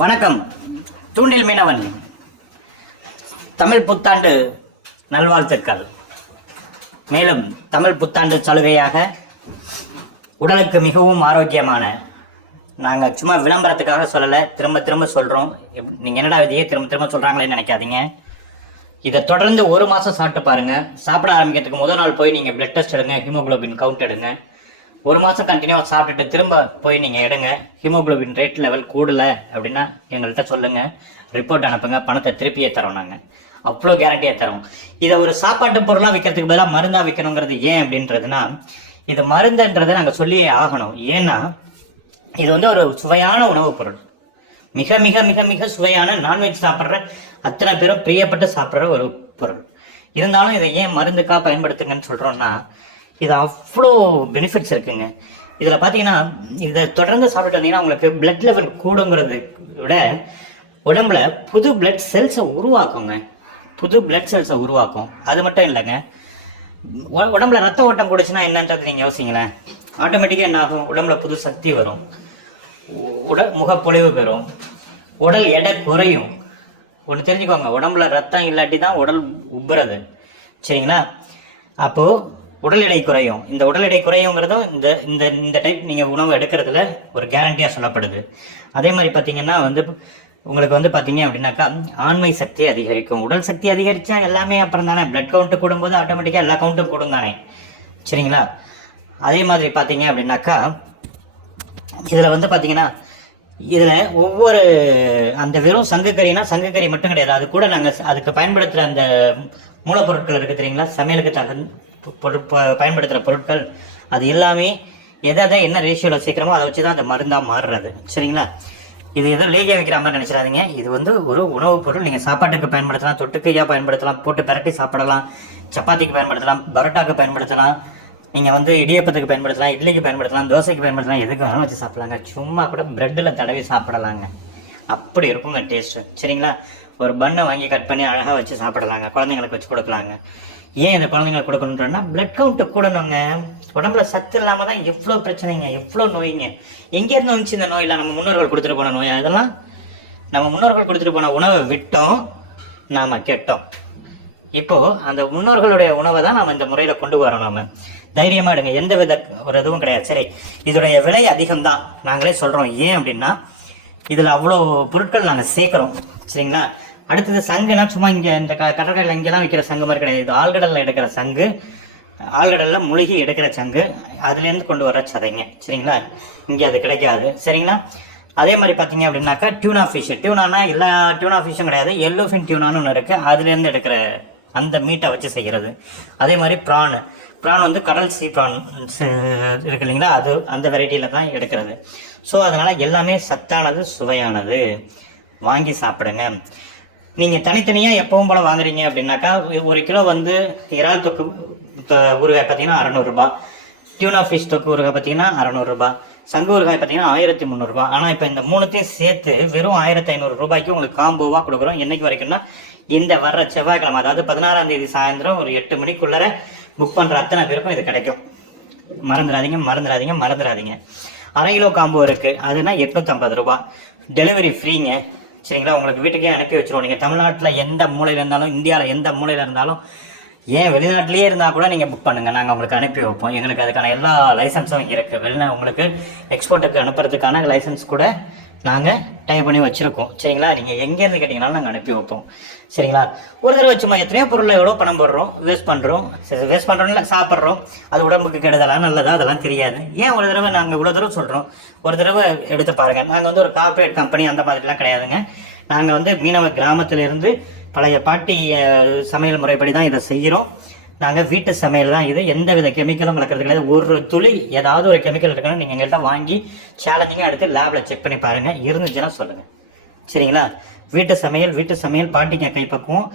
வணக்கம். தூண்டில் மீனவன் தமிழ் புத்தாண்டு நல்வாழ்த்துக்கள். மேலும் தமிழ் புத்தாண்டு சலுகையாக உடலுக்கு மிகவும் ஆரோக்கியமான, நாங்கள் சும்மா விளம்பரத்துக்காக சொல்லலை, திரும்ப திரும்ப சொல்கிறோம். நீங்கள் என்னடா இதையே திரும்ப திரும்ப சொல்கிறாங்களேன்னு நினைக்காதீங்க. இதை தொடர்ந்து ஒரு மாதம் சாப்பிட்டு பாருங்கள். சாப்பிட ஆரம்பிக்கிறதுக்கு முதல் நாள் போய் நீங்கள் பிளட் டெஸ்ட் எடுங்க, ஹீமோகுளோபின் கவுண்ட் எடுங்க. ஒரு மாதம் கண்டினியூவாக சாப்பிட்டுட்டு திரும்ப போய் நீங்கள் எடுங்க. ஹீமோகுளோபின் ரேட் லெவல் கூடலை அப்படின்னா எங்கள்கிட்ட சொல்லுங்கள், ரிப்போர்ட் அனுப்புங்க, பணத்தை திருப்பியே தரோம். நாங்கள் அவ்வளோ கேரண்டியாக தரோம். இதை ஒரு சாப்பாட்டு பொருளாக விற்கிறதுக்கு பதிலாக மருந்தாக விற்கணுங்கிறது ஏன் அப்படின்றதுனா, இது மருந்துன்றதை நாங்கள் சொல்லியே ஆகணும். ஏன்னா இது வந்து ஒரு சுவையான உணவுப் பொருள், மிக மிக மிக மிக சுவையான, நான்வெஜ் சாப்பிட்ற அத்தனை பேரும் பிரியப்பட்டு சாப்பிட்ற ஒரு பொருள். இருந்தாலும் இதை ஏன் மருந்துக்காக பயன்படுத்துங்கன்னு சொல்கிறோன்னா, இது அவ்வளோ பெனிஃபிட்ஸ் இருக்குங்க. இதில் பார்த்தீங்கன்னா, இதை தொடர்ந்து சாப்பிட்டு வந்தீங்கன்னா உங்களுக்கு பிளட் லெவல் கூடுங்கிறத விட உடம்புல புது பிளட் செல்ஸை உருவாக்குங்க. புது பிளட் செல்ஸை உருவாக்கும். அது மட்டும் இல்லைங்க, உடம்புல ரத்த ஓட்டம் கூடுச்சுன்னா என்னன்றது நீங்கள் யோசிங்களேன். ஆட்டோமேட்டிக்காக என்ன ஆகும்? உடம்புல புது சக்தி வரும், முகப்பொழிவு பெறும், உடல் எடை குறையும். ஒன்று தெரிஞ்சுக்கோங்க, உடம்புல ரத்தம் இல்லாட்டி தான் உடல் உப்புறது, சரிங்களா? அப்போது உடல் எடை குறையும். இந்த உடல் எடை குறையுங்கிறதும் இந்த இந்த இந்த டைப் நீங்கள் உணவு எடுக்கிறதுல ஒரு கேரண்டியாக சொல்லப்படுது. அதே மாதிரி பார்த்தீங்கன்னா உங்களுக்கு பார்த்தீங்க அப்படின்னாக்கா ஆண்மை சக்தி அதிகரிக்கும். உடல் சக்தி அதிகரித்தா எல்லாமே அப்புறம் தானே, பிளட் கவுண்ட்டு கூடும்போது ஆட்டோமேட்டிக்காக எல்லா கவுண்ட்டும் கூடும் தானே, சரிங்களா? அதே மாதிரி பார்த்தீங்க அப்படின்னாக்கா இதில் பார்த்தீங்கன்னா இதில் ஒவ்வொரு அந்த வெறும் சங்குக்கறினா சங்குக்கறி மட்டும் கிடையாது, அது கூட நாங்கள் அதுக்கு பயன்படுத்துகிற அந்த மூலப்பொருட்கள் இருக்குது தெரியுங்களா, சமையலுக்கு பயன்படுத்துகிற பொருட்கள், அது எல்லாமே எதை என்ன ரேஷியோவில் சீக்கிரமோ அதை வச்சு தான் அந்த மருந்தாக மாறுறது, சரிங்களா? இது எதுவும் லேகியா வைக்கிற மாதிரி நினச்சிடாதீங்க. இது ஒரு உணவுப் பொருள். நீங்கள் சாப்பாட்டுக்கு பயன்படுத்தலாம், தொட்டுக்கையாக பயன்படுத்தலாம், போட்டு பரட்டி சாப்பிடலாம், சப்பாத்திக்கு பயன்படுத்தலாம், பரோட்டாக்கு பயன்படுத்தலாம், நீங்கள் இடியப்பத்துக்கு பயன்படுத்தலாம், இட்லிக்கு பயன்படுத்தலாம், தோசைக்கு பயன்படுத்தலாம், எதுக்கு வேணாலும் வச்சு சாப்பிடலாங்க. சும்மா கூட ப்ரெட்டில் தடவி சாப்பிடலாங்க, அப்படி இருக்குங்க டேஸ்ட்டு, சரிங்களா? ஒரு பண்ணை வாங்கி கட் பண்ணி அழகாக வச்சு சாப்பிடலாங்க, குழந்தைங்களுக்கு வச்சு கொடுக்கலாங்க. ஏன் இந்த குழந்தைங்களுக்கு கொடுக்கணுன்றா, பிளட் கவுண்ட்டை கூடணுங்க. உடம்புல சத்து இல்லாமல் தான் எவ்வளோ பிரச்சனைங்க, எவ்வளோ நோய்ங்க. எங்கேருந்து வந்துச்சு இந்த நோயெல்லாம்? நம்ம முன்னோர்கள் கொடுத்துட்டு போன நோய். அதெல்லாம் நம்ம முன்னோர்கள் கொடுத்துட்டு போன உணவை விட்டோம், நாம் கெட்டோம். இப்போது அந்த முன்னோர்களுடைய உணவை தான் நம்ம இந்த முறையில் கொண்டு வரோம். நம்ம தைரியமாக எடுங்க, எந்த வித ஒரு இதுவும் கிடையாது. சரி, இதோடைய விலை அதிகம்தான், நாங்களே சொல்கிறோம். ஏன் அப்படின்னா இதில் அவ்வளோ பொருட்கள் நாங்கள் சேர்க்குறோம், சரிங்களா? அடுத்தது சங்குனா சும்மா இங்கே இந்த கடற்கரையில் இங்கெல்லாம் வைக்கிற சங்கு மாதிரி கிடையாது. இது ஆழ்கடலில் எடுக்கிற சங்கு, ஆழ்கடலில் மூழ்கி எடுக்கிற சங்கு, அதுலேருந்து கொண்டு வர சதைங்க, சரிங்களா? இங்கே அது கிடைக்காது, சரிங்களா? அதே மாதிரி பார்த்தீங்க அப்படின்னாக்கா டியூனா ஃபிஷ். டியூனானா எல்லா டியூனா ஃபிஷ்ஷும் கிடையாது, எல்லோஃபின் டியூனான்னு ஒன்று இருக்குது, அதுலேருந்து எடுக்கிற அந்த மீட்டை வச்சு செய்கிறது. அதே மாதிரி ப்ரான் கடல் சீ ப்ரான் இருக்கு இல்லைங்களா, அது அந்த வெரைட்டியில் தான் எடுக்கிறது. ஸோ அதனால் எல்லாமே சத்தானது, சுவையானது, வாங்கி சாப்பிடுங்க. நீங்கள் தனித்தனியாக எப்பவும் போல் வாங்குறீங்க அப்படின்னாக்கா ஒரு கிலோ இறால் தொக்கு ஊறுகாய் பார்த்தீங்கன்னா 600 ரூபா, டியூனா ஃபிஷ் தொக்கு ஊறுகாய் பார்த்தீங்கன்னா 600 ரூபா, சங்கு ஊறுகாய் பார்த்தீங்கன்னா 1300 ரூபா. ஆனால் இப்போ இந்த மூணுத்தையும் சேர்த்து வெறும் 1500 ரூபாய்க்கு உங்களுக்கு காம்போவாக கொடுக்குறோம். என்னைக்கு வரைக்கும்னா இந்த வர்ற செவ்வாய்க்கிழமை, அதாவது 16ஆம் தேதி சாயந்தரம் ஒரு 8 மணிக்குள்ளே புக் பண்ணுற அத்தனை பேருக்கும் இது கிடைக்கும். மறந்துடாதீங்க. அரை கிலோ காம்போ இருக்குது, அதுனா 850 ரூபா. டெலிவரி ஃப்ரீங்க, சரிங்களா? உங்களுக்கு வீட்டுக்கே அனுப்பி வச்சுருவோம். நீங்கள் தமிழ்நாட்டில் எந்த மூலையில் இருந்தாலும், இந்தியாவில் எந்த மூலையில் இருந்தாலும், ஏன் வெளிநாட்டிலேயே இருந்தால் கூட நீங்கள் புக் பண்ணுங்கள், நாங்கள் உங்களுக்கு அனுப்பி வைப்போம். எங்களுக்கு அதுக்கான எல்லா லைசன்ஸும் இருக்குது. உங்களுக்கு எக்ஸ்போர்ட்டுக்கு அனுப்புறதுக்கான லைசன்ஸ் கூட நாங்கள் டைப் பண்ணி வச்சுருக்கோம், சரிங்களா? நீங்கள் எங்கேருந்து கேட்டிங்கனாலும் நாங்கள் அனுப்பி வைப்போம், சரிங்களா? ஒரு தடவை சும்மா எத்தனையோ பொருளில் எவ்வளோ பணம் போடுறோம், வேஸ்ட் பண்ணுறோம்ல, சாப்பிட்றோம். அது உடம்புக்கு கெடுதலாம் நல்லதா அதெல்லாம் தெரியாது. ஏன் ஒரு தடவை நாங்கள் இவ்வளோ தடவை சொல்கிறோம், ஒரு தடவை எடுத்து பாருங்கள். நாங்கள் ஒரு கார்ப்பரேட் கம்பெனி அந்த மாதிரிலாம் கிடையாதுங்க. நாங்கள் மீனவ கிராமத்திலிருந்து பழைய பாட்டி சமையல் முறைப்படி தான் இதை செய்கிறோம். நாங்கள் வீட்டு சமையல் தான் இது, எந்த வித கெமிக்கலும் கலக்கிறது கிடையாது. ஒரு துளி ஏதாவது ஒரு கெமிக்கல் இருக்குன்னு நீங்கள் எங்கள்கிட்ட வாங்கி சேலஞ்சிங்காக எடுத்து லேபில் செக் பண்ணி பாருங்கள், இருந்துச்சுன்னா சொல்லுங்கள், சரிங்களா? வீட்டு சமையல் பாட்டிங்க கைப்பக்குவம்.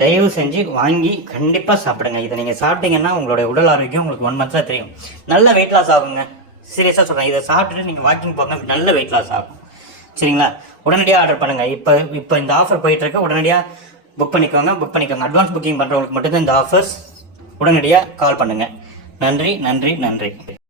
தயவு செஞ்சு வாங்கி கண்டிப்பாக சாப்பிடுங்க. இதை நீங்கள் சாப்பிட்டீங்கன்னா உங்களுடைய உடல் ஆரோக்கியம் உங்களுக்கு 1 மந்த்தாக தெரியும். நல்ல வெயிட் லாஸ் ஆகுங்க, சீரியஸாக சொல்கிறேன். இதை சாப்பிட்டுட்டு நீங்கள் வாக்கிங் போங்க, நல்ல வெயிட் லாஸ் ஆகும், சரிங்களா? உடனடியாக ஆர்டர் பண்ணுங்கள். இப்போ இந்த ஆஃபர் போயிட்டுருக்கு, உடனடியாக புக் பண்ணிக்கோங்க. அட்வான்ஸ் புக்கிங் பண்ணுறவங்களுக்கு மட்டும்தான் இந்த ஆஃபர்ஸ். உடனடியாக கால் பண்ணுங்கள். நன்றி.